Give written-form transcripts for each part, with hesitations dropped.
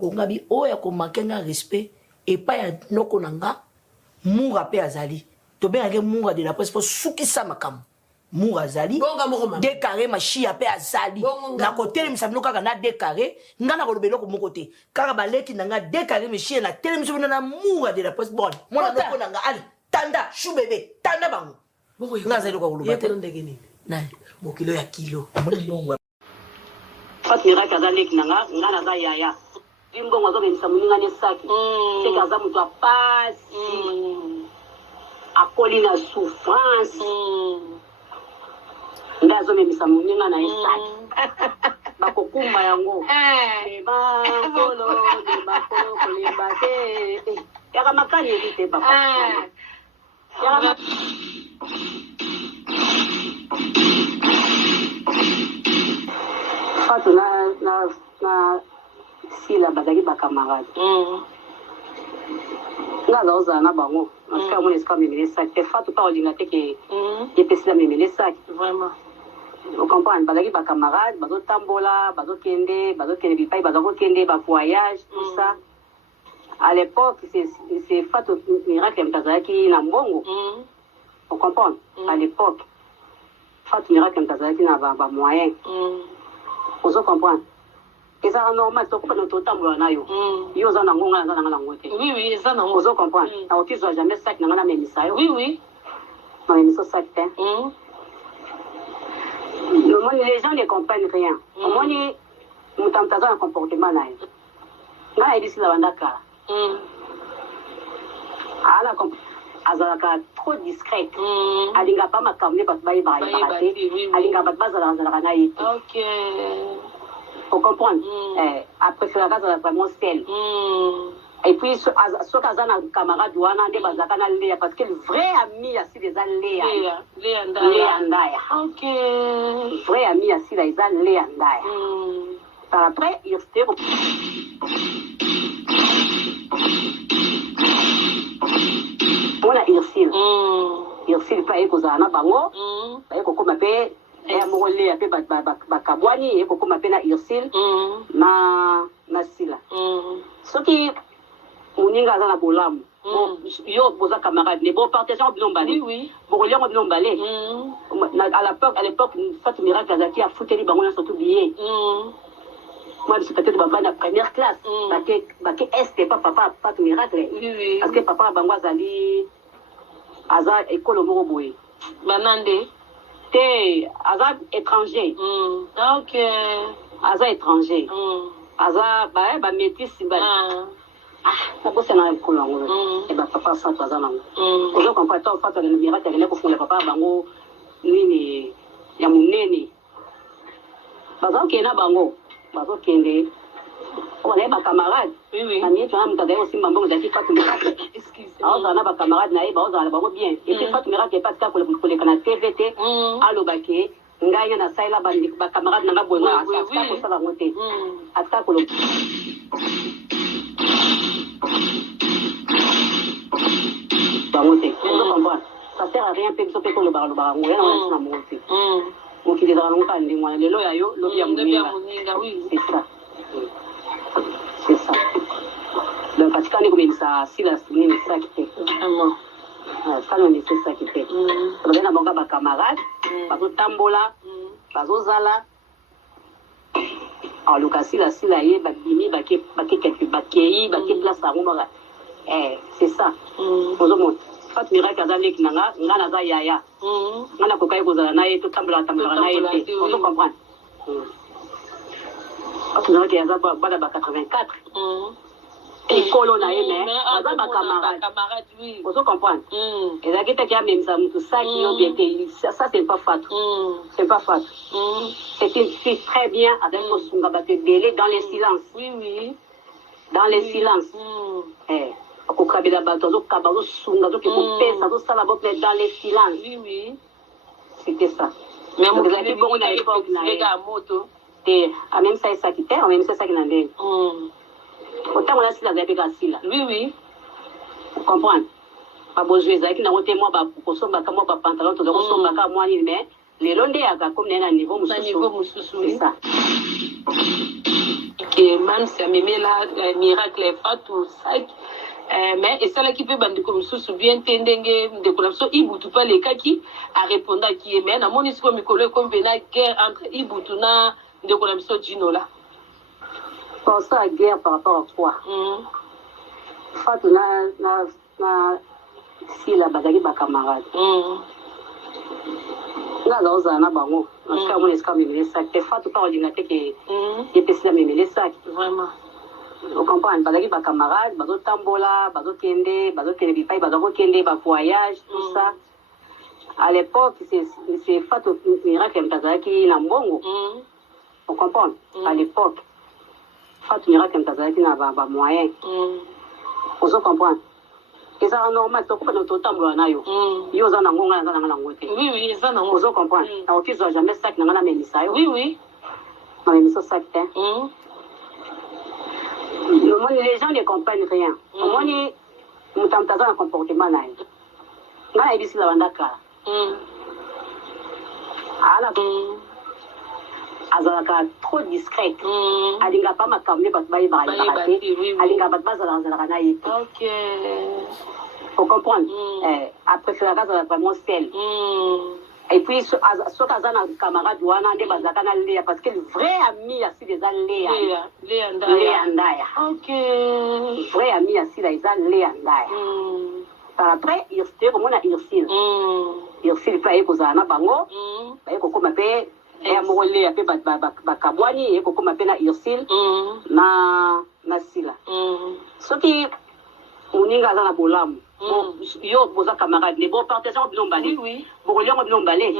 Kongabi oya ko makenga respect et pas ya noko nanga mura pe azali. To be ngé mura de la presse pour soukisa makam. Mura azali. Décaré ma chia pe azali. Na côté mi sabino kaka na décaré, ngana ko lobelo ko mon côté. Kaka baleki nanga décaré mi chia na télé mi sabino na mura de la presse bon. Mona noko nanga ali. Tanda chou bébé, tanda bango. Ngazali ko lobate. Nai, mokilo ya kilo. Fatmira kazaleki nanga ngana za yaya. Imbongo zo bemisa muninga ne saki. C'est kaza mutu a pasi. Akoli na souffrance. Ndazo bemisa muninga na saki. Bakokuma yango. Ba kolo kolemba te. Yaka makani vite papa. Yaka Fatou na sila bazaki ba camarade. Ngaza oza na bango. Parce que mon escam me sac. Et Fatou pas olinga te que epesila me sac. Vraiment. Vous comprenez, bazaki ba camarade, bazo tambola, bazo kende bipai, bazo kende ba voyage, tout ça. À l'époque, c'est Fatou miracle mtazaki na mbongo. Vous comprenez? À l'époque, Fatou miracle mtazaki na ba moyen. Vous comprenez? Et ça est normal, c'est comme notre temps, on a eu. Ils ont un bon oui, oui, ça n'a pas comprendre. Alors, tu n'as jamais ça qui n'a pas mis ça. Oui, oui. Non, mais ça, ça, les gens ne comprennent rien. Au moins, nous t'entendons un comportement là. Là, il dit la bandaka. Azalaka trop discrète. Alinga pas ma camé, pas baï baï. Alinga pas bazala naï. Ok. Faut comprendre. Après, c'est la base vraiment celle. Et puis, ce casana camarade douana, des bazakana léa, parce que le vrai ami, a si des léa. Léa andaya. Ok. Vrai ami, a si des léa andaya. Par après, il se on a Irsil pas écosana bango, éco ma paix, et à Morolé à Bakabwani, et comme ma peine à Irsil, na sila. Ce qui, on y a dans la bolam, yo, vos camarades, les bons partisans de l'ombalé, oui, pour lire de l'ombalé. À l'époque, Fatou Mira Kazaki a foutu les bangons sont oubliés. Moi, je suis peut-être la première classe. Parce que est-ce pas papa, Fatou Miracle? Parce que papa Bangwazali, Aza école au Moroboé. Banande. T'es Aza étranger. Ok. Aza étranger. Aza, bah, métis, ah, c'est dans le colon. Et bah, papa, Fatou Aza, non. Aujourd'hui, quand on Fatou Miracle, il y a le papa Bango, il y a mon nene. Bazan qui est là, Bango. Bazo kende on est ma camarade oui ami tu as m'tagaye aussi mambo d'aki Fatou Miracle excusez-moi on a ba camarade na ba on a ba bien et puis Fatou Miracle pas ka ko le kana TVT allo baké ngaya na saila ba camarade na boy na ata ko sala ngote ata ko ba ngote on comprend ça sert à rien peut ko le barango na monter on qui les a longtemps les mois les lois yo lobby moninga oui c'est ça c'est ça donc parce qu'on est comme ça si la c'est ça qui fait vraiment ça on est ça qui fait on a bon ba camarade bazo tambola bazo zala alors Lucas la yé ba bimi ba quelque place à Roma c'est ça on monte Fat Miracle Kazalek nanga ngana za yaya ngana ko kay ko za na yeto tambala na yete on comprend on a dit ba 84 et colo na yeme za ba camarade oui on comprend et là qui t'a même ça tout ça qui ont bien ça c'est pas Fatou c'est pas Fatou c'est une fille très bien avec son sunga baté délai dans les silences oui dans les silences au Kabila Batozo, Kabazo, Sungazo, qui vous pèse, ça doit la botte dans les silences. Oui. C'était ça. Mais on a dit, bon, on a l'époque, moto. Et même ça, ça qui était, même ça, ça qui n'a pas. Autant on a si la zèbre gracile. Oui. Vous comprenez? Pas besoin de qui n'a pas moi, pour son bac, moi, pantalon, tout le monde, son bac, moi, mais les londés, comme un niveau, c'est ça. que même si amemé la miracle est pas tout ça mais et ça là qui peut bande comme ça bien tendenge de collapso ibutu pas les cas qui a répondu qui mais na moni siko mikolo comme vena guerre entre ibutu na de collapso dino là pense à guerre par rapport à quoi Fatou na si la bazaki ba camarade na loza na bango na ska mon escam me sac te Fatou pas ordinateur que il peut se me sac vraiment on comprend bazaki ba camarade bazo tambola bazo kende bipai bazo kende ba voyage tout ça à l'époque c'est Fatou miracle mtazaki na mbongo on comprend à l'époque Fatou miracle mtazaki na ba moyen on comprend et ça normal to ko na to tambola na yo yo za na ngonga na ngote oui ça na on comprend na okizo jamais sac na ngana memisa yo oui na memisa sac les gens ne comprennent rien. Omoni mutamtaza na comportement na ye. Ngana ibisi la bandaka. Ala azalaka trop discrète. Alinga pas makamne bat bayi bayi. Alinga bat bazala na ye. OK. Faut comprendre. Après faire la vraiment sel. Et puis ce kazana camarade wana nde bazaka na Léa parce que le vrai ami asi des Léa Ndaya. OK. Vrai ami asi des Léa Ndaya. Par après il se comme on a Irsil pas kozana na bango. Ba ko koma pe e mo Léa pe ba kabwani e ko koma pe na Irsil na sila. Soki uninga za na bolamu. Yo boza camarade les bons partisans de Lombali bon lion de Lombali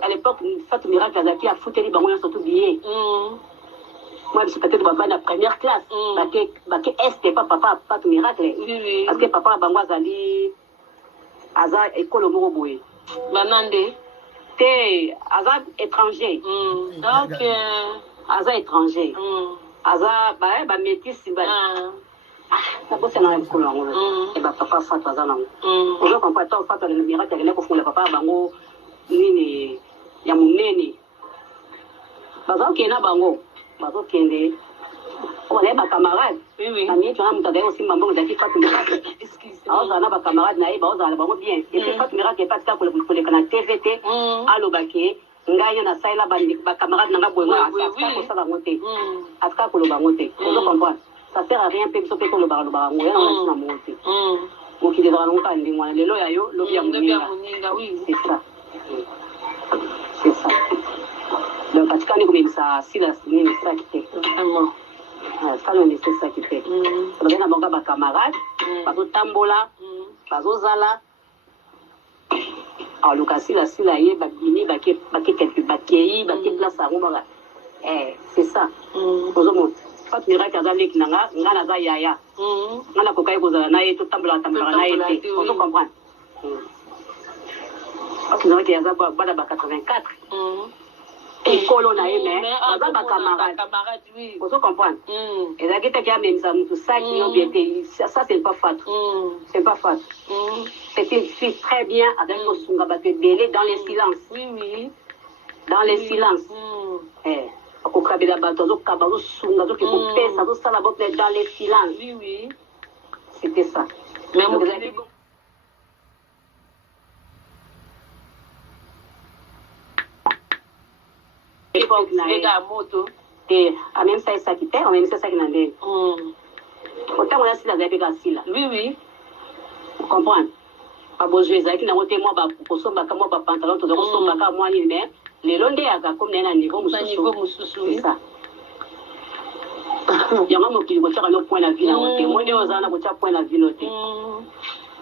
à l'époque Fatou miracle azaki a foutu les bangoya surtout billet moi je suis peut-être baba na première classe baké est pas papa Fatou miracle parce que papa bango azali aza école moko boye banande te aza étranger OK aza étranger aza ba métis ça peut être un peu et bah papa Fatou azana on comprend pas Fatou le miracle elle ko fula papa bango nini ya munene bazo kena bango bazo kende on est ba camarade na mi tu na mutade aussi mambo de Fatou excuse azana ba camarade na ba azana bango bien et puis Fatou miracle pas ça pour le canal TVT allo baké ngaya na saila ba camarade na boye ngaka ko sala ngote aska ko lo bangote on comprend ça sert à rien peut sauter pour le bar on est na monter on qui devra non pas ndingwa lelo ya yo lobi ya muninga oui c'est ça donc katika ni kumisa sila ni ça qui fait vraiment ça non c'est ça qui fait on est na banga ba camarade bazo tambola bazo zala alors lokasi la sila ye ba bini ba quelque bakei ba place à ngoma c'est ça on Fatou miracle azali kinanga ngana za yaya ngana ko kai kozala na ye to tambola na ye on peut comprendre Fatou miracle aza bana ba 84 école na ye mais aza ba camarade oui on peut comprendre et là qui a même ça mutu ça qui ont bien ça c'est pas Fatou c'est pas Fatou c'est une fille très bien avec ko sunga ba belé dans les silences oui dans les silences okokabela bato azokaba azosunga azoki kopesa azosala bope dans les silences oui c'était ça mais époque na ye moto amemi sa esaki te amemi sa esaki na ndenge otango ya sila azalaki kaka sila oui comprendre babozwi ezalaki nango te mwa kosombaka mwa bapantalon toza kosombaka mwa nini mais lelo nde yaka comme naye na niveau mosusu c'est ça yango mokili kotiaka no point na vie nango te mo nde ozala na kotia point na vie no te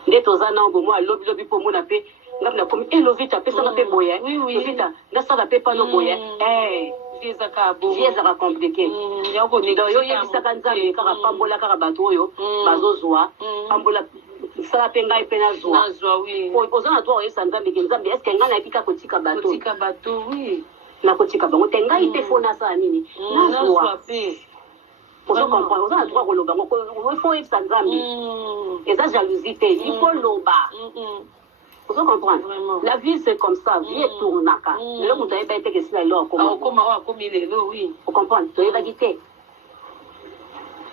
nde toza nango mwa alobilobi mpo mona mpe ngapi nakomi lovita apesanga mpe boye lovita ndasala mpe pano boye vie ezaka compliqué yo yebisaka nzambe kaka pambola kaka bato oyo bazozwa pambola sala mpe ngai mpe nazwa oza na droit oyebisa nzambe ke nzambe estce ngai nayebi kaka kotika bato nakotika bango te ngai mpe fo nasala nini nazwa ozokomprendre oza na droit koloba ngo ifo oyebisa nzambe eza jalousie te ifo loba Vous comprenez? Vraiment. La vie, c'est comme ça. Vie est tournaka. Le monde a été que c'est la loi. Vous comprenez? Tu es bagité.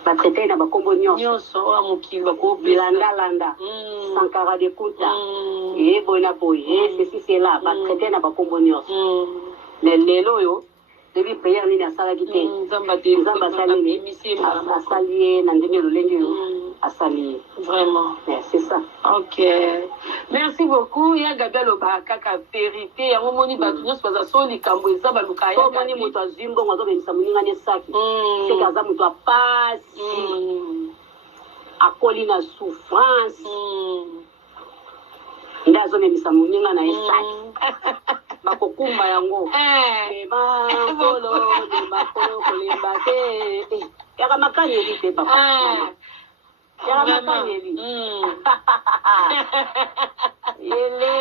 Va traiter na bakombo nyonso wa mokili bakobé landa Sankara de Kouta et bona boye ceci c'est là va traiter na bakombo nyonso lelo yo debi prière ni na sala gité nzamba sali asali na ndenge lolenge yo asali vraiment c'est ça. OK, merci beaucoup ya Gabriel Obakaka vérité ya momoni batu nyonso baza so likambo eza baluka ya moni moto azimbo ngazo bemisa muninga ne saki c'est kaza moto a pasi akoli na souffrance ndazo bemisa muninga na esaki bakokumba yango makolo kolemba te yaka makanyeli te papa yaka makanyeli yele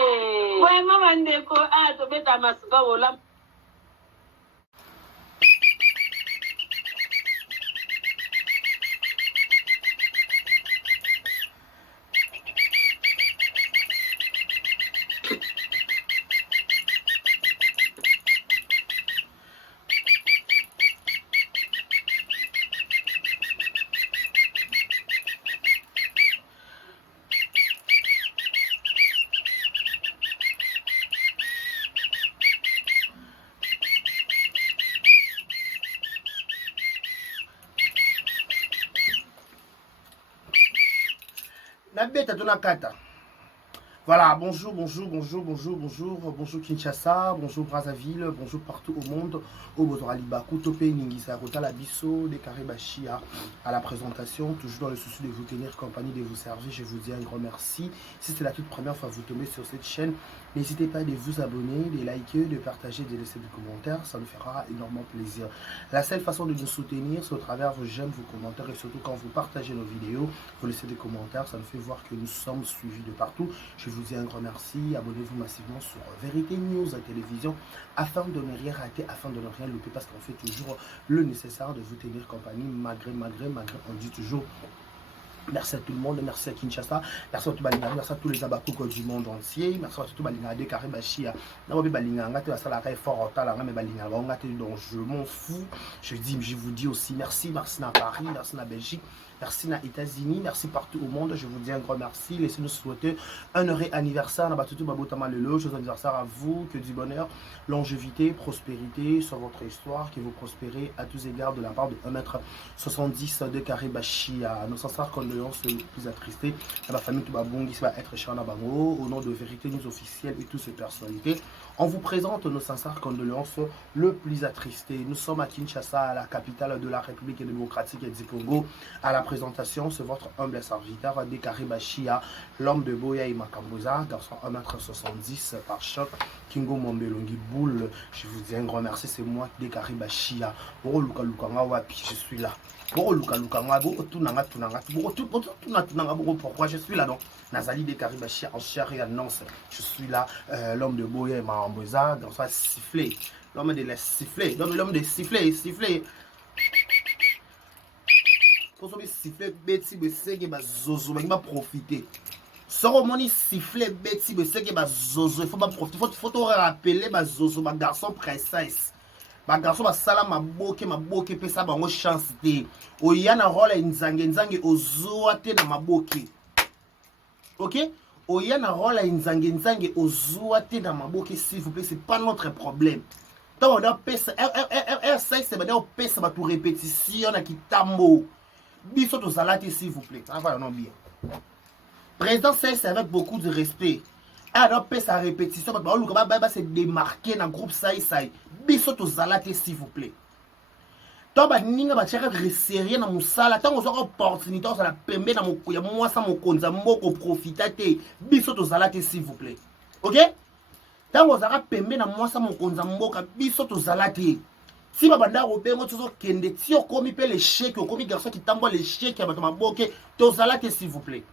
vraiment bandeko tobeta masuka ola. Voilà, bonjour Kinshasa, bonjour Brazzaville, bonjour partout au monde. Au Bozoralibaku, Topé, Ningisa, Rota, Labisso, des Karibachia à la présentation. Toujours dans le souci de vous tenir compagnie, de vous servir, je vous dis un grand merci. Si c'est la toute première fois que vous tombez sur cette chaîne, n'hésitez pas de vous abonner, de liker, de partager, de laisser des commentaires, ça nous fera énormément plaisir. La seule façon de nous soutenir, c'est au travers vos j'aime, vos commentaires et surtout quand vous partagez nos vidéos, vous laissez des commentaires, ça nous fait voir que nous sommes suivis de partout. Je vous dis un grand merci, abonnez-vous massivement sur Vérité News à télévision afin de ne rien rater, afin de ne rien louper parce qu'on fait toujours le nécessaire de vous tenir compagnie malgré on dit toujours. Merci à tout le monde, merci à Kinshasa, merci à tout Balingari, merci à tous les abakoko du monde entier, merci à tout Balingari de Karibachia. Donc je m'en fous, je vous dis aussi merci à Paris, merci à Belgique, merci aux États-Unis, merci partout au monde, je vous dis un grand merci. Laissez-nous souhaiter un heureux anniversaire, joyeux anniversaire à vous, que du bonheur, longévité, prospérité sur votre histoire, que vous prospérez à tous égards de la part de 1m70 de Karibachia. Nos sincères condoléances les plus attristées à la famille Toubabongi qui va être cher Nabango, au nom de Vérité News officielle et toutes ses personnalités. On vous présente nos sincères condoléances le plus attristés. Nous sommes à Kinshasa, la capitale de la République démocratique du Congo. À la présentation, c'est votre humble serviteur de Karibachia, l'homme de Boya et Makamboza, garçon 1m70 par choc, Kingo Mombelongi Boule. Je vous dis un grand merci, c'est moi de Karibachia. Je suis là. Pourquoi je suis là donc Nazali de Karibachia en chair et en os. Je suis là, l'homme de Boya et Makamboza, garçon sifflé. L'homme de la sifflé, l'homme de sifflé. Pour ce sifflet, Betty Bessé va zozo, il va profiter. Soro moni sifflet, Betty Bessé va zozo, il faut pas profiter. Il faut te rappeler, ma zozo, ma garçon précise. Ma garçon va sala ma boke, pesa bango chance te. Oyana rola nzange ozoate na maboke. Ok? Oyana rola nzange ozoate na maboke, s'il vous plaît, c'est pas notre problème. Donc on a pesa, R6 c'est maintenant pesa ba tout répétition na kitambo. Biso to salate s'il vous plaît. Ça va non bien. Président c'est avec beaucoup de respect. Alors pesa répétition ba ba se démarquer dans groupe sai. Biso to salate s'il vous plaît. To ba ninga ba chaka resserrer na musala tango zo opportunité ça la pembe na moko ya mwasa mokonza moko profiter te. Biso to salate s'il vous plaît. OK? Tango za pembe na mwasa mokonza mboka biso to salate. Si babanda robengo tozo kende ti okomi pe les chèques okomi garçon qui tamboie les chèques ya bato maboke to salate s'il vous plaît.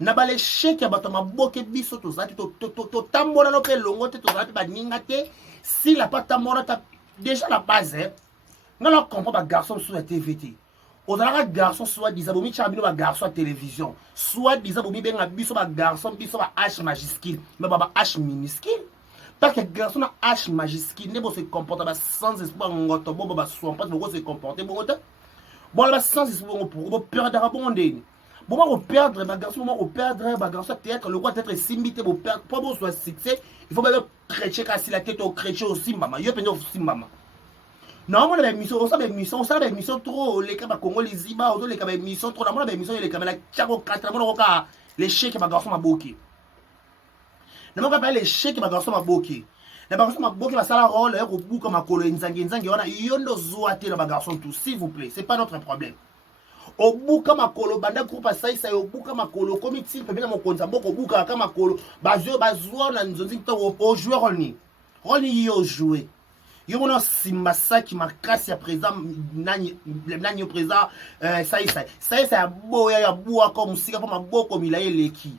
Na ba les chèques ya bato maboke biso to salate to tambola no pe longo te to salate ba ninga te si la pas tambola ta déjà la base hein. Nga la comprend ba garçon sous la TVT. ozalaka garçon soit disant bomi chabino ba garçon à télévision soit disant bomi benga biso ba garçon biso ba H majuscule mais ba H minuscule parce que garçon na H majuscule ne bo se comporter ba sans espoir ngoto bo ba soin pas bo se comporter bo ngoto bon ba sans espoir pour perdre bon ndeni bon ma perdre ba garçon mo perdre ba garçon théâtre le quoi être simbité bo perdre pour bo soit succès il faut bien chrétien kasi la tête au chrétien aussi maman yo penyo aussi maman. Non, on a une mission, on a une mission trop, les cas Congo, les Ziba, on a une mission trop, on a une mission, les caméras, Tchako 4, on a les chèques, ma garçon m'a bloqué. Ne m'a pas les chèques, ma garçon m'a bloqué. La garçon m'a bloqué, ma salle rôle, au bout comme ma colo, Nzangi, on a yondo zoaté, ma garçon, tout, s'il vous plaît, c'est pas notre problème. Au bout comme ma colo, banda groupe ça, ça, au bout comme ma colo, comme il peut bien mon compte, au bout comme ma colo, bazo, on a une zone, au joueur, on y a joué. Yo on a simbasa qui m'a cassé à présent nani présent ça boya ya boa comme sika pour ma bo comme il a eleki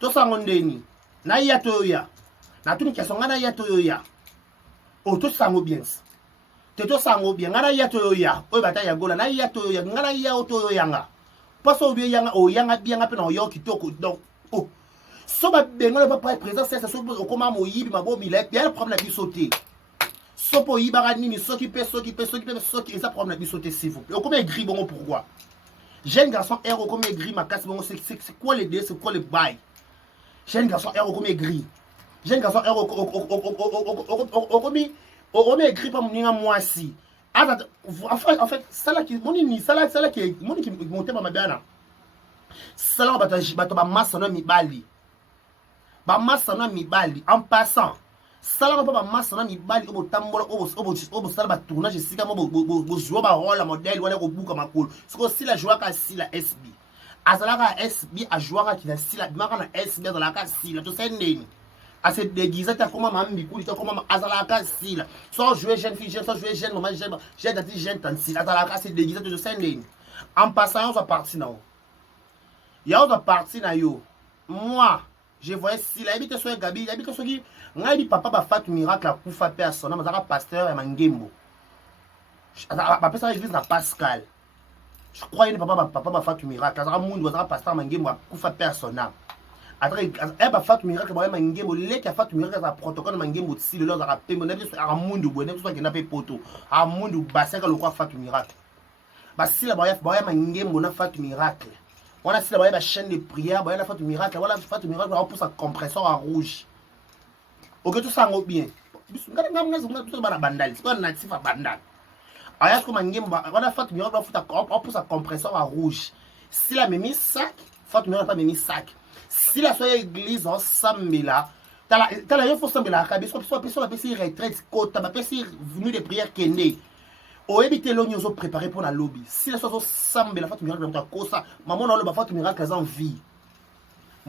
to sangondeni na ya toya na tuni kesonga na ya toya o to sango bien te to sango bien na ya toya o bata ya gola na ya toya ngana ya oto yanga paso bi yanga o yanga bien ngape na yo kitoko donc oh so ba benga ba présent ça so ko ma mo yibi ma bo mi la bien le problème la sauter sopo yibara nini soki pe ça problème bi sauter s'il vous plaît. Combien gris bon pourquoi? Jeune garçon héros combien gris ma casse bon c'est quoi les dés, c'est quoi le bail? Jeune garçon héros combien gris? Jeune garçon héros combien gris pas mon moi si. En fait ça là qui mon ni ça là qui mon qui monter ma bana. Ça là ba massa na mi bali. Ba massa na mi bali en passant. Salama papa massa na mibali obo tambola obo sala ba tournage sika mo bo jouer ba rôle modèle wala ko buka makolo siko sila jouer ka sila SB azalaka SB a jouer ki na sila maka na SB azalaka sila to sendeni a se déguiser ta comment mambi kuli ta comment azalaka sila so jouer jeune fille so jouer jeune maman jeune dati jeune tant sila azalaka se déguiser to sendeni en passant on va partir na ya on va partir na yo moi je voyais sila habite so Gabi habite so qui ngai papa ba fatu miracle a kufa pe asona mazaka pasteur ya mangembo papa ça église na Pascal je crois que papa ba fatu miracle azaka mundu bazaka pasteur mangembo a kufa pe asona après ba fatu miracle ba mangembo leki a fatu miracle za protocole mangembo si le lo za pembo na biso a mundu bone so ke na pe poto a mundu baseka lo kwa fatu miracle ba sila ba mangembo na fatu miracle on a sila ba chaîne de prière ba na fatu miracle wala fatu miracle ba pour sa compresseur en rouge. Ok, tout ça bien. Ngana bandali, c'est pas natif à bandal. Aya ko mangemba, on a fait mieux on pousse à compresseur à rouge. Si la même sac, faut mieux pas même sac. Si la soya église ensemble là, t'as la il faut ensemble là, soit personne a fait retraite côté, ma fait venu de prière kende. O éviter l'oignon zo préparé pour la lobby. Si la soya ensemble là, faut mieux dans ça. Maman on le faut mieux qu'elles en vie.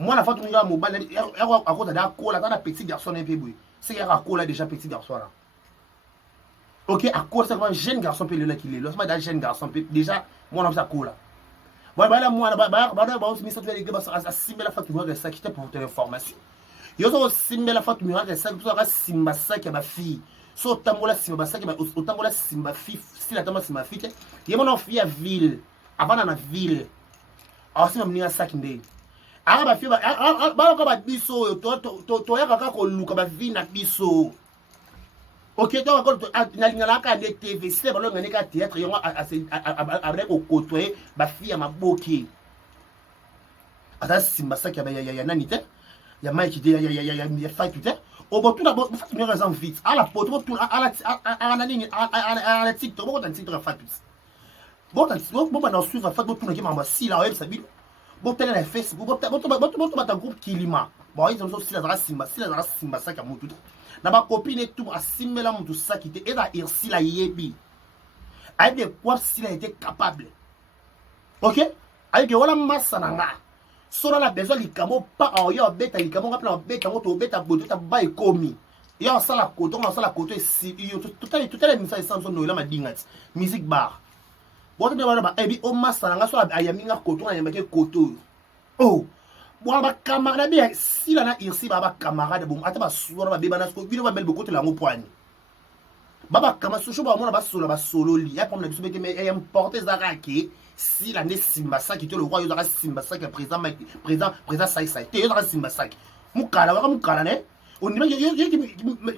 Moi la fois où je mobile à cause d'un cola dans petit garçon un peu bruit c'est qu'il y a cola déjà petit garçon là ok à cause c'est un jeune garçon peut le qu'il est là c'est un jeune garçon déjà moi on a ça cola bon là moi on se met ça à simba la fois tu vois ça qui était pour te information yo so simba la fois tu vois ça pour ça simba ça qui ma fille so tambola simba ça qui ma tambola simba fille si la tambola simba fille il y a mon fille à ville avant dans la ville alors c'est même ça qui ndé ah ba fille ba ko ba biso to ya kaka ko luka ba vie na biso ok to ko na lingala ka de TV c'est ba lo ngane ka théâtre yo avec au côté ba fille ma boki ata simba ça ki ya nani te ya Mike de ya fight te o botu na bo fait une raison vite à la poto tout à nani à la TikTok bo tan TikTok fa tout bo tan bo ba na suivre fa bo tout na ki mama si la web ça bi bon tel na Facebook bon ta groupe kilima bon ils ont si la simba ça ka mutu na ba copine tout a simela mutu ça qui était et la irsi la yebi avec des quoi s'il a été capable ok avec wala massa nanga sora la besoin likamo pas en yo beta likamo ngapela beta moto beta boto ta ba ekomi yo sala koto si yo tout les messages Samsung no la madingati music bar bon de wala ba ebi o massa nanga so ayaminga koto na yamake koto oh bon ba camarade bien si la na irsi ba camarade bon ata ba suwa ba beba na sko bino ba bel bokoto la ngo poani Baba kama sucho ba mona ba solo li. Ya comme na biso bete mais e importer zaka ke si la ne simba saki te le roi yo zaka simba saki président sai te yo zaka simba saki. Mukala wa mukala ne. On ni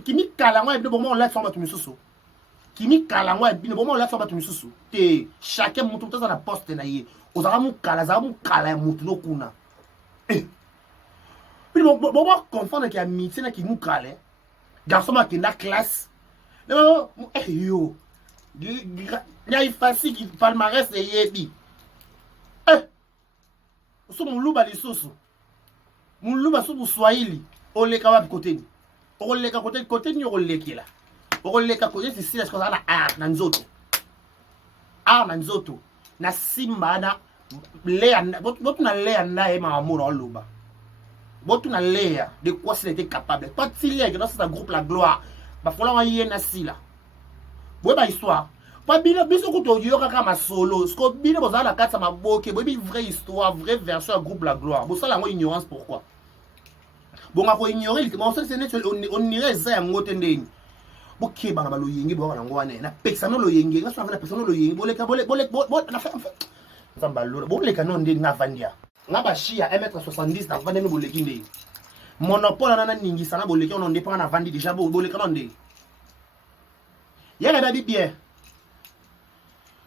ki mi kala ngwa bon on la forma tu misusu. Ki mi kala ngwa bon on la forma tu misusu. Te chacun mutu to na poste na ye. Ozaka mukala za mukala mutu no kuna. Eh. Puis bon confondre ki amitié na ki mukala. Garçon ma ki na classe. Non, yo. Il y a une facile qui palmarès de Yebi. So mon louba les sauces. Mon louba sous Swahili. On les capable côté. On les capable côté ni on les qui là. On les capable côté c'est ce qu'on a na nzoto. Na nzoto. Na simba na lea botu na lea na ema amour en louba. Botu na lea de quoi s'il était capable. Pas tilia que dans ce groupe la gloire. Ba fola wa yena sila. Boy ba histoire. Pas bino biso ko to yoka kama solo. Sko bino boza la kata maboke. Boy bi vraie histoire, vraie version à groupe la gloire. Bo ça la ignorance pourquoi? Bon ngako ignorer, bon ça c'est net on irait ça ya ngote ndeni. Bo ke bana ba lo yengi bo bana ngwane na peksa no lo yengi, nga so na peksa no lo yengi. Bo na fait nzamba lo. Bo le kanon ndeni na vandia. Nga ba shia 1m70 na vande no bo le kinde. Monopole nana ningi sana boleki on dépend na vandi déjà boleka nonde y'a la bien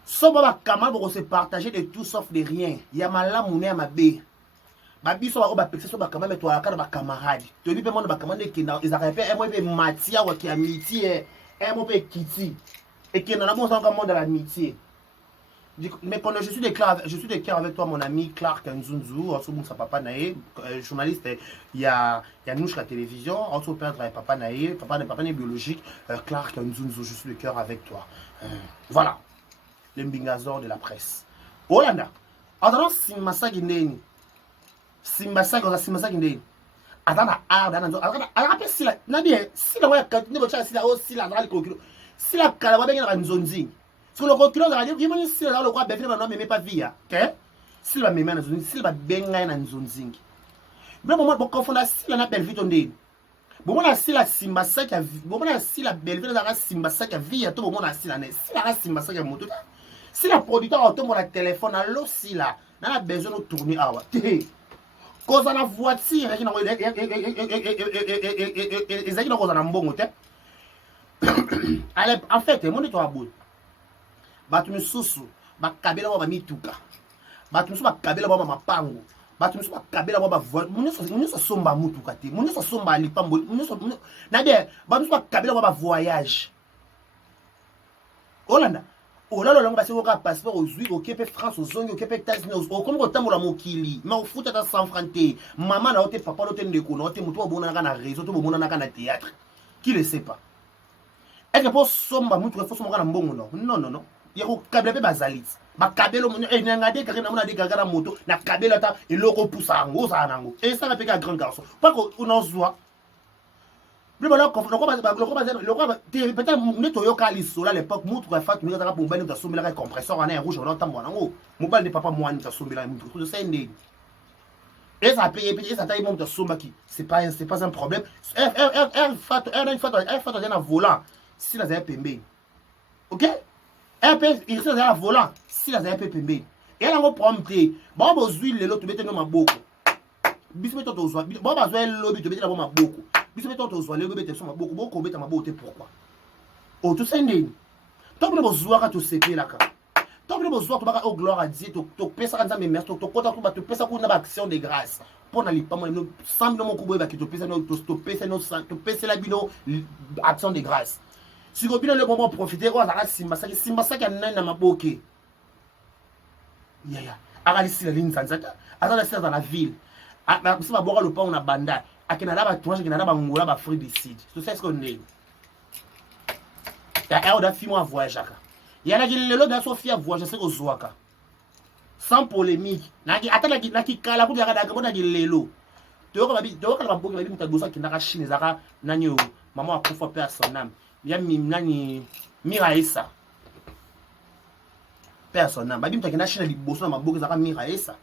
so baba kama boko se partager de tout sauf de rien ya malamu ne ma be babi so ba pexer so ba kama mais toi ka ba camarade to bi pe mon ba kama de kinda ezaka pe e mo pe matia wa ki amitié e mo pe kiti et qui na bon ça comme de l'amitié. Mais quand je suis de cœur avec toi, mon ami Clark Nzunzu, en dessous sa papa Naé, journaliste, il y a Nouche la télévision, en dessous perdre papa Naé, papa Naé biologique, Clark Nzunzu, je suis de cœur avec toi. Voilà, le mbingazor de la presse. Olanda, attends, Simasa Gindeni, Simasa Gindeni, attends, rappelle si la, Nadia, si la voix, si la calabre bien Nzonzi. Sur le reculon de la radio, il si le roi Bevin ne m'aimait pas via. Si la même si la benga na nzonzing. Mais bon, bon, confondre si la belle vie tonde. Bon, on a si la simbasa qui a bon, on a si la belle vie dans la simbasa qui a via tout le monde a si la si la simbasa qui a moto. Si la producteur auto mon téléphone à l'eau si là, on a besoin de tourner à wa. Cause la voiture qui na ezaki na cause na mbongo te. Allez, en fait, mon to abou. Batu misusu bakabela wa mituka batu misusu bakabela wa mapango batu misusu bakabela wa voiture munyo somba mutuka te munyo somba lipambo munyo na bien batu misusu bakabela wa voyage Olanda olalo lango basi ko ka passeport ozui okepe France ozongi okepe États-Unis okomi ko tambola mokili ma ofuta ta San Francisco maman na ote papa ote ndeko na ote mutu obona na réseau to obona na théâtre qui le sait pas est-ce que pour somba mutuka faut somba na mbongo non yako kabela pe bazalit bakabelo ngade kaka na mona de kaka na moto na kabela ta eloko pousa ngo za nango et ça va pe ka grand garçon pas ko unozwa le bala ko peut-être neto yoka lisola à l'époque mutu ka fatu ngaka ka bomba ne ta sombela ka compresseur ana rouge on entend ngo mobile ne papa moi ne ta sombela mutu tout ça ndé et ça paye et ça taille mon ta sombaki c'est pas un problème elle fatu dans volant si la za pembe OK. Il se à volant si la zaye pembe et elle a prompté bon bozui lelo to bete no maboko bismeto to zwa bon bazwa lobi to bete na bo maboko bismeto to zwa lelo bete so maboko boko beta maboko te pourquoi o to sendeni to bino bozwa ka to sepela ka to bino bozwa to baka o gloire à Dieu to pesa ka nzambe merci to kota ko ba to pesa ko na ba action de grâce pour na lipamo no sambi no mokubo ba ki to pesa no to pesa la bino action de grâce. Si vous avez le moment profiter, vous avez Simbasa qui a un maboke. Yaya. Agali si la ligne Sanzata. Attends, c'est dans la ville. Si vous avez le pain, on a banda. A Canada, va tourner, Canada, va mourir, va fruit des sites. Tout ça, c'est ce qu'on est. Il y a un film à voyager. Il y a un lot de Sophie à voyager, c'est au Zouaka. Sans polémique. Attends, qui kala pour dire que vous avez l'élo. Tu vois, quand la boue, tu as besoin qu'il n'a chine, Zara, Nanyo, maman a pour faire son âme. Ya nani Miraesa personne na babi mtakina china liboso na maboke zaka Miraesa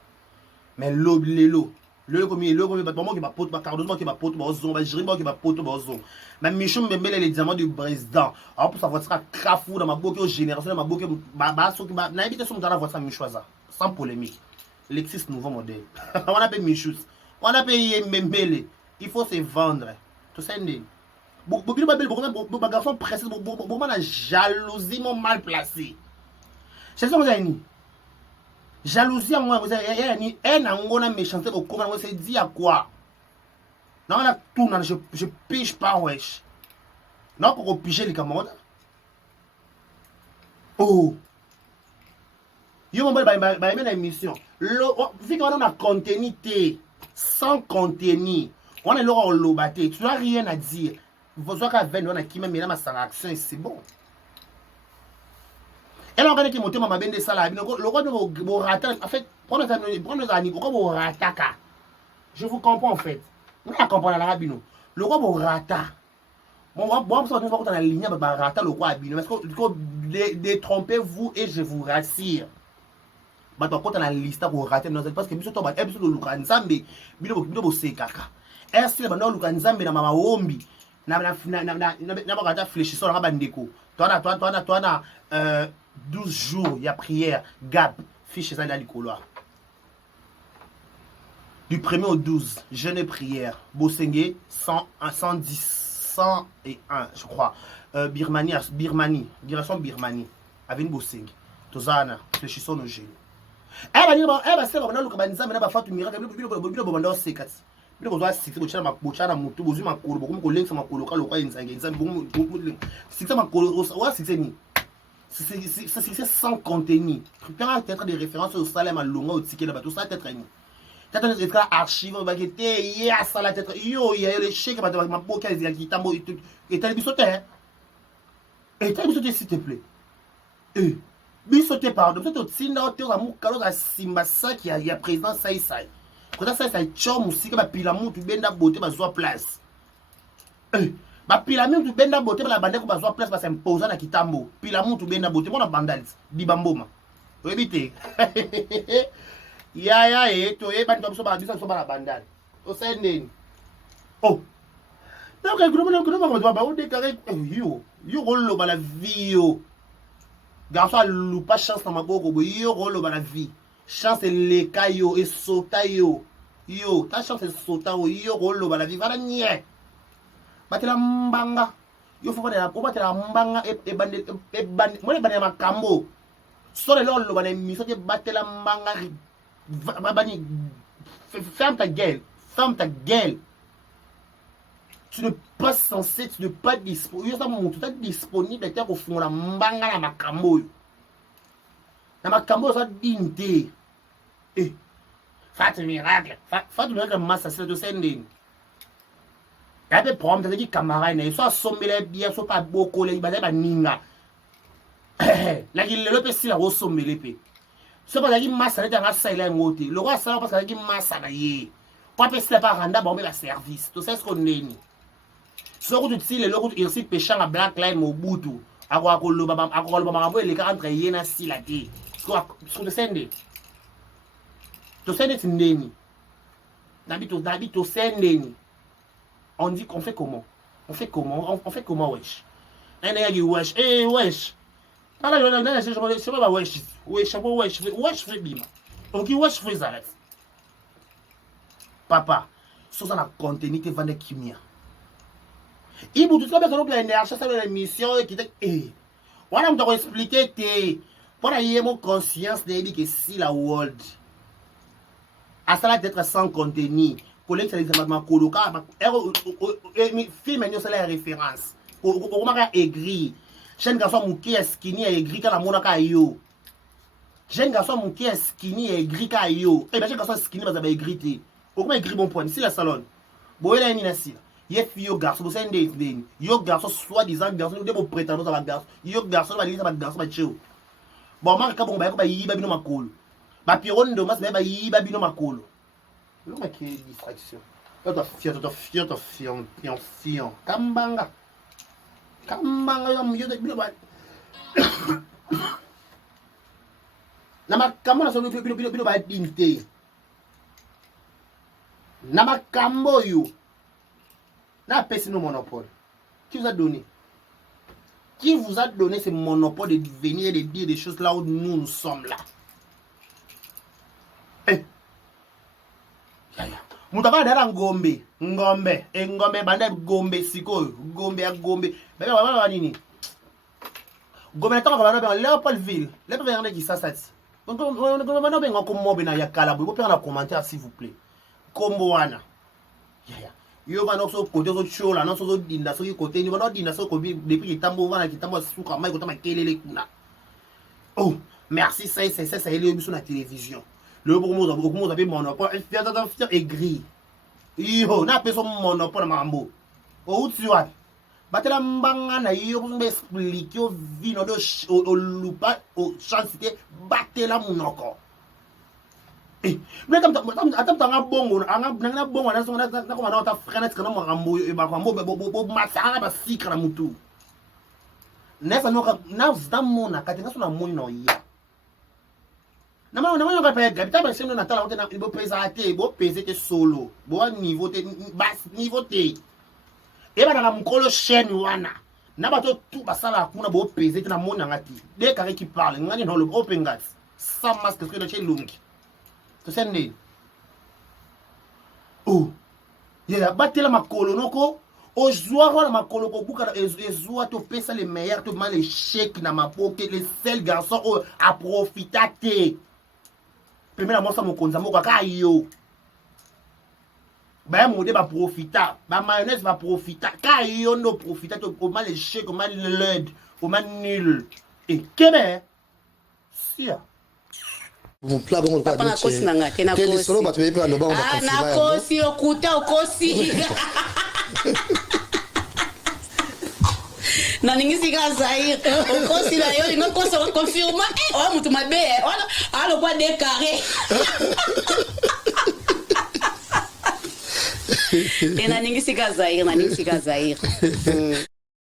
mais lelo le comme maman qui va pote ba Cardozo qui va pote ba Ozon ba Jiriba qui va pote ba Ozon mais Michou Mbembele les diamants du président alors pour savoir ça crafou dans ma boque génération dans ma boque ba so qui ba na habité son dans la voiture Michouaza sans polémique Lexus nouveau modèle on appelle Michou on appelle Mbembele il faut se vendre tout ça ndé beaucoup de garçons pressés beaucoup de jalousie mal placée c'est ça vous avez ni jalousie en moi vous avez ni haine en moi méchanceté au comment on s'est dit à quoi non là tout non je pige pas wesh non pour piger les camarades oh yo mon ba une émission vu qu'on a contenu sans contenu on est là on lobaté tu n'as rien à dire vous avez qu'à venir on a qui même là ma action c'est bon. Et là, on a qui monte ma bende sala. Le roi de rata. En fait, prenez nos amis. Pourquoi vous rataka? Je vous comprends en fait. Vous comprenez l'arabe nous. Le roi vous rata. Bon, ça ne va pas dans la ligne. Bah rata le roi abino. Parce que détrompez-vous et je vous rassure. Bah donc quand on a la liste pour rater nous parce que biso to ba episode luka nzambe bilo sekaka. Est-ce que ba no luka nzambe na mama ombi. Na ba fléchisseur na bandeko. Toi 12 jours, il y a prière, Gab, fiche ça dans le couloir. Du 1er au 12, jeûne et prière. Bosengue, 110, 101, je crois. Birmanie, direction Birmanie. Avec une Bosengue. Tozana, fléchissons nos genoux. Elle va se faire le cabanza, mais elle va faire tout miracle. Elle va faire le bandage sécat. Elle va faire si tu as ma bochana, tu as ma colo, beaucoup de collègues, ma colo, quand le roi est si tu as ma colo, si c'est ni. C'est sans contenu. Peut-être des références au salaire à longueur au ticket de bateau, ça peut-être une. Peut-être des archives, il y a ça la tête, il y a le chèque, ma boca, il y a qui tambo, et t'as le bissoté. Et t'as le bissoté, s'il te plaît. Bissoté, pardon, c'est au Tinda, tu as mon calot à Simbasa qui a présent, ça y est. Quand ça, c'est chum aussi, que ma pilamou, tu viens d'abouter, ma soie place. Ba pilamou tu benda bote la bande ko bazwa place ba s'imposer na kitambo pilamou tu benda bote mona bandal di bamboma obité ya to e bantu so ba bisa so ba la bandal o sendeni oh donc groupe ba o déclarer yo rolo ba la vie yo garçon lou pas chance na maboko bo yo rolo ba la vie chance le kayo e sota yo ta chance sota yo rolo ba la vie va nie batela mbanga yo fo batela mbanga e bande mo le bande makambo so le lolo bane mi so te batela mbanga bani ferme ta gueule tu n'es pas censé tu n'es pas disponible yo ça mon tout disponible te ko fungola mbanga na makambo ça dinte fat miracle massa c'est de sending. Il y a des problèmes, c'est-à-dire que camarades, soit sommé bien, soit pas beaucoup, les bas ninga. La guille le peut si la ressommé l'épée. Soit pas la guille masse, elle est en salle en côté. Le roi, ça va parce que la guille masse, elle est. Pas parce que pas randa, bon, mais la service. Tout ça, ce qu'on est. Soit que tu sais, le route, il s'est péché à Black Line au bout. À quoi le baba, à quoi le baba, les 40 yéna si la guille. Soit de sende. Tout ça, c'est une déni. D'habitude, tout ça, une on dit qu'on fait comment? On fait comment, wesh? Un gars dit wesh, wesh. Ah là, je sais pas wesh, fais bima. Ok, wesh, fais ça. Papa, ça la contenu te vendre kimia. Il vous tout ça, parce que l'énergie, ça c'est l'émission qui dit, voilà, on t'a expliqué, pour avoir mon conscience, de que si la world, à ça d'être sans contenu. Collègue c'est l'examen coloca film c'est la référence pour maka aigri jeune garçon mouki skinny aigri quand la mona ka yo jeune garçon mouki skinny aigri ka yo et ben jeune garçon skinny ba aigri te comment aigri bon point ici la salon boyela ni nasi ye fio garçon bo sende den yo garçon soit disant garçon de bo prétendre ça ba garçon yo garçon ba lisa ba garçon ba cheo bon maka bon ba yiba bino makolo ba piron de mas ba yiba bino makolo. Non, mais quelle distraction. T'as fiant. Kambanga, milieu de global. Na makambo na so bilo ba dinte. Na makambo yo. Na pesi no monopole. Qui vous a donné? Qui vous a donné ce monopole de venir et de dire des choses là où nous sommes là? Eh. Mutaka dara ngombe banda gombe siko gombe ya gombe baba nini gombe na tanga bana ba Léopoldville les pas regarder qui ça sati on bana benga ko mobe na ya kala bo pe na commentaire s'il vous plaît kombo wana yo bana so côté so chola na so dinda so côté ni bana dinda so ko depuis kitambo wana kitambo suka mai ko ta makelele kuna. Oh merci ça il est sur la télévision. Le beaucoup appelle monopole fier aigri. Yo na peso monopole mambo. O tu vois. Batela mbanga na yo pour m'expliquer au vino de au lupa au chancité batela munoko. Eh, mais comme attends bongo na bongo na so na ko na ta frère na kana mambo e ba mambo bo masanga ba sikra mutu. Nessa no na zdamona katenga so na moni no ya. Non, non, pas grave. Tu as Natal, il faut peser, peser solo. Bon niveau te bas niveau te. Et bah dans la mukolo chaîne wana. Na ba to tout basala kuna bo peser na mona ngati. Des carré qui parle, ngani no le open gas. Sans masque que de chez lungi. To sende. Oh. Ya batela makolo noko. Ozwa la makolo ko buka ezwa to pesa les meilleurs to mal les chèques na mapoke les seuls garçons à profiter. Première moi ça mon konza moko ka yo. Ba modé ba profita, ba mayonnaise va profita. Ka yo no profita to comment les chèques, comment l'aide, comment nul. Et kebe. Sia. Mon plat bon pas na kosi na ngate na kosi. Solo ba tu pas no ba on va na kosi okuta okosi. Na ningisi ka Zaire okosi na yo ngo kosi ko confirma o mutu mabe ona alo kwa de carré. Na ningisi ka Zaire